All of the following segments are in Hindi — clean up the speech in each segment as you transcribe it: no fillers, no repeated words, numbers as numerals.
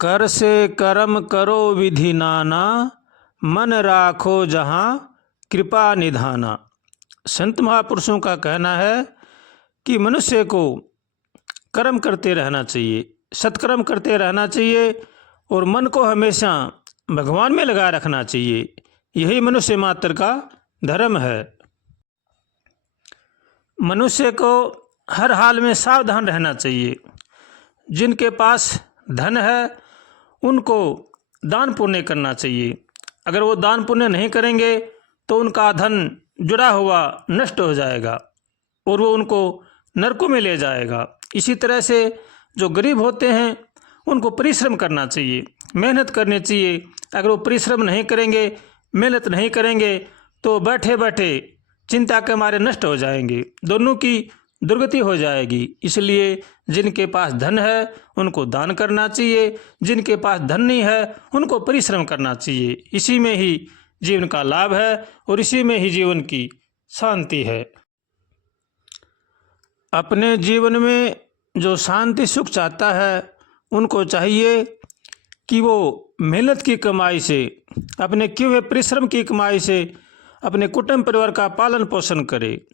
कर से कर्म करो विधि नाना, मन राखो जहाँ कृपा निधाना। संत महापुरुषों का कहना है कि मनुष्य को कर्म करते रहना चाहिए, सत्कर्म करते रहना चाहिए और मन को हमेशा भगवान में लगा रखना चाहिए। यही मनुष्य मात्र का धर्म है। मनुष्य को हर हाल में सावधान रहना चाहिए। जिनके पास धन है उनको दान पुण्य करना चाहिए। अगर वो दान पुण्य नहीं करेंगे तो उनका धन जुड़ा हुआ नष्ट हो जाएगा और वो उनको नरकों में ले जाएगा। इसी तरह से जो गरीब होते हैं उनको परिश्रम करना चाहिए, मेहनत करनी चाहिए। अगर वो परिश्रम नहीं करेंगे, मेहनत नहीं करेंगे तो बैठे बैठे चिंता के मारे नष्ट हो जाएंगे, दोनों की दुर्गति हो जाएगी। इसलिए जिनके पास धन है उनको दान करना चाहिए, जिनके पास धन नहीं है उनको परिश्रम करना चाहिए। इसी में ही जीवन का लाभ है और इसी में ही जीवन की शांति है। अपने जीवन में जो शांति सुख चाहता है उनको चाहिए कि वो मेहनत की कमाई से, अपने किए हुए परिश्रम की कमाई से अपने कुटुंब परिवार का पालन पोषण करे।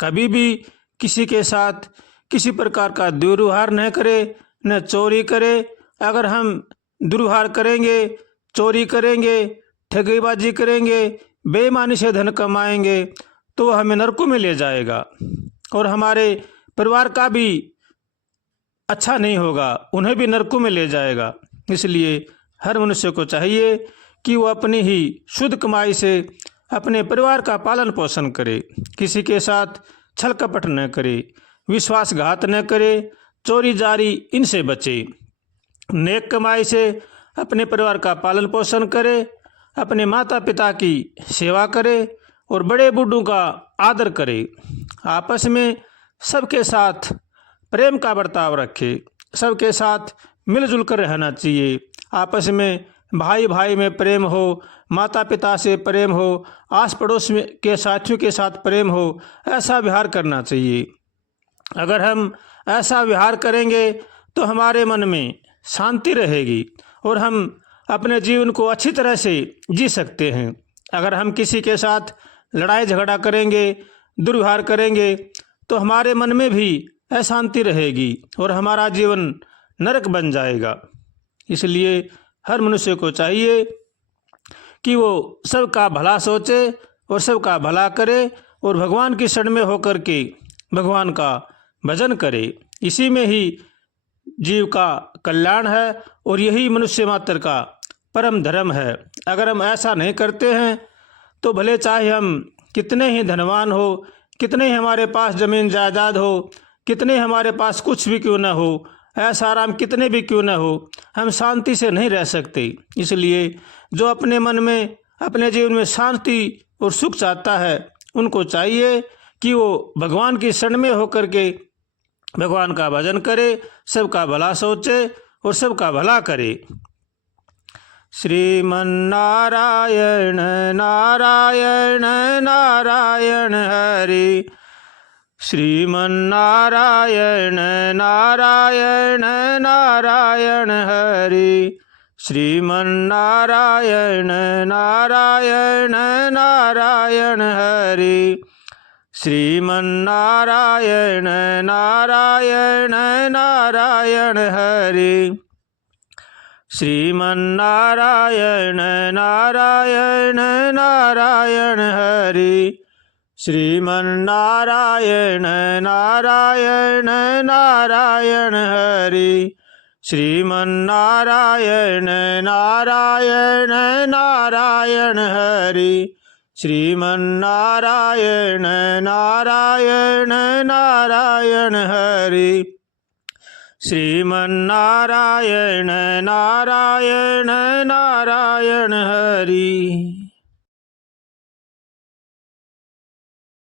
कभी भी किसी के साथ किसी प्रकार का दुर्व्यवहार न करे, न चोरी करे। अगर हम दुर्व्यवहार करेंगे, चोरी करेंगे, ठगीबाजी करेंगे, बेईमानी से धन कमाएंगे तो हमें नरकों में ले जाएगा और हमारे परिवार का भी अच्छा नहीं होगा, उन्हें भी नरकों में ले जाएगा। इसलिए हर मनुष्य को चाहिए कि वो अपनी ही शुद्ध कमाई से अपने परिवार का पालन पोषण करे, किसी के साथ छल कपट न करे, विश्वासघात न करे, चोरी जारी इनसे बचे। नेक कमाई से अपने परिवार का पालन पोषण करे, अपने माता पिता की सेवा करे और बड़े बूढ़ों का आदर करे। आपस में सबके साथ प्रेम का बर्ताव रखे, सबके साथ मिलजुल कर रहना चाहिए। आपस में भाई भाई में प्रेम हो, माता पिता से प्रेम हो, आस पड़ोस में के साथियों के साथ प्रेम हो, ऐसा व्यवहार करना चाहिए। अगर हम ऐसा व्यवहार करेंगे तो हमारे मन में शांति रहेगी और हम अपने जीवन को अच्छी तरह से जी सकते हैं। अगर हम किसी के साथ लड़ाई झगड़ा करेंगे, दुर्व्यवहार करेंगे तो हमारे मन में भी अशांति रहेगी और हमारा जीवन नरक बन जाएगा। इसलिए हर मनुष्य को चाहिए कि वो सबका भला सोचे और सबका भला करे और भगवान की शरण में होकर के भगवान का भजन करे। इसी में ही जीव का कल्याण है और यही मनुष्य मात्र का परम धर्म है। अगर हम ऐसा नहीं करते हैं तो भले चाहे हम कितने ही धनवान हो, कितने ही हमारे पास जमीन जायदाद हो, कितने हमारे पास कुछ भी क्यों न हो, ऐसा आराम कितने भी क्यों न हो, हम शांति से नहीं रह सकते। इसलिए जो अपने मन में, अपने जीवन में शांति और सुख चाहता है उनको चाहिए कि वो भगवान की शरण में होकर के भगवान का भजन करे, सबका भला सोचे और सबका भला करे। श्रीमन्नारायण नारायण नारायण हरि, श्रीमन्नारायण नारायण नारायण हरि, श्रीमन्नारायण नारायण नारायण हरि, श्रीमन्नारायण नारायण नारायण हरि, श्रीमन्नारायण नारायण नारायण हरि, श्रीमन्नारायण नारायण नारायण हरि, श्रीमन्नारायण नारायण नारायण हरि, श्रीमन्नारायण नारायण नारायण हरि, श्रीमन्नारायण नारायण नारायण हरि।